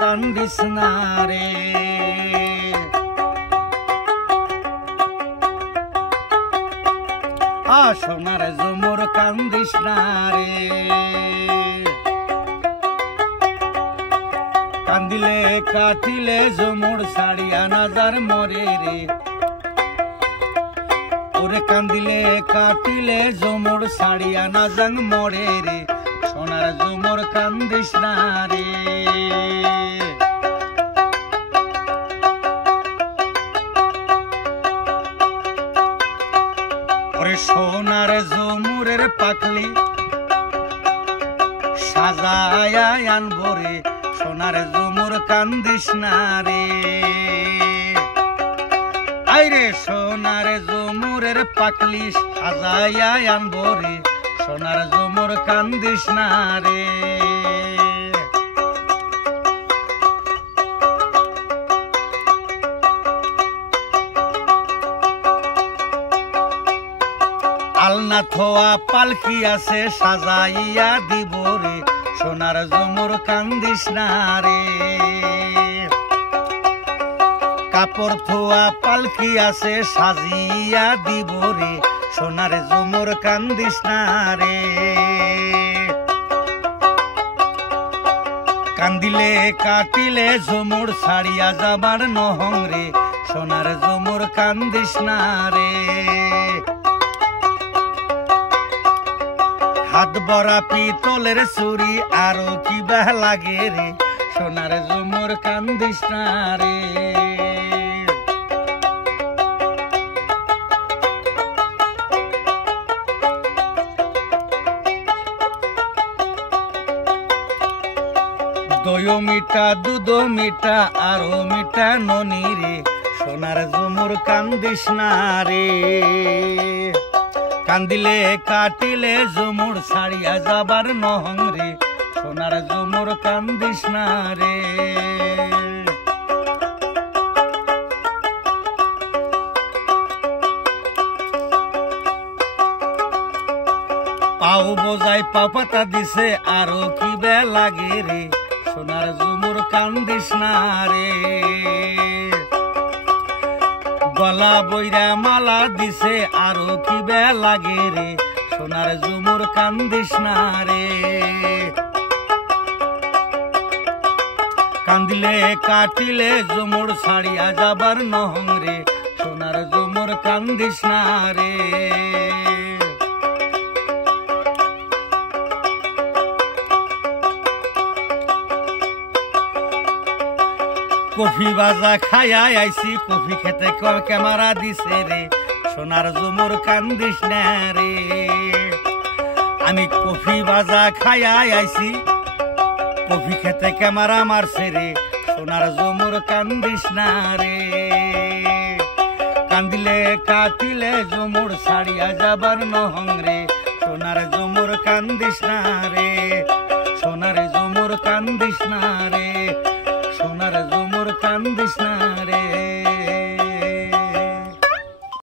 কান্দিস না রে। সোনার ঝুমুর কান্দিস না রে। কান্দিলে কাটিলে ঝুমুর ছাড়িয়া নাজার মরে রে। ওরে কান্দিলে কাটিলে ঝুমুর ছাড়িয়া নাজান মরে রে। সোনার ঝুমুর কান্দিস না রে। ওরে সোনার ঝুমুরের পাকলি সাজায়া আনবো রে। সোনার ঝুমুর কান্দিস না রে। আইরে সোনার ঝুমুরের পাকলি সাজায়া আনবো রে। সোনার ঝুমুর কান্দিস না রে। আলনা থোয়া পালকি আছে সাজাইয়া দিব রে। সোনার ঝুমুর কান্দিস না রে। কাপড় থোয়া পালকি আছে সাজিয়া দিব রে। সোনার ঝুমুর কান্দিস না রে। কান্দিলে কাটিলে ঝুমুর ছাড়িয়া যাবার নহং রে। সোনার ঝুমুর কান্দিস না রে। হাত ভরা পিতলের চুরি আরো কিবা লাগে রে। সোনার ঝুমুর কান্দিস না রে। দই মিঠা দুধ মিঠা আরো মিঠা ননি রে। সোনার ঝুমুর কান্দিস না রে। কান্দিলে কাটিলে ঝুমুর ছাড়িয়া যাবার নহং রে। সোনার ঝুমুর কান্দিস না রে। পাও বোঝাই পাও পাতা দিছে আরো কি বে লাগে রে। সোনার ঝুমুর কান্দিস না রে। গলা বইরা মালা দিছে আরো কি বে লাগে রে। সোনার ঝুমুর কান্দিস না রে। কান্দিলে কাটিলে ঝুমুর ছাড়িয়া যাবার নহং রে। সোনার ঝুমুর কান্দিস না রে। কফি বাজা খায়া আইছি কফি খেতে ক্যামেরা দিছে রে। সোনার ঝুমুর কান্দিস না রে। আমি কফি বাজা খায়া আইছি কফি খেতে ক্যামেরা মারছে রে। সোনার ঝুমুর কান্দিস না রে। কান্দিলে কাটিলে ঝুমুর ছাড়িয়া যাবার নহং রে। সোনার ঝুমুর কান্দিস না রে। সোনার ঝুমুর কান্দিস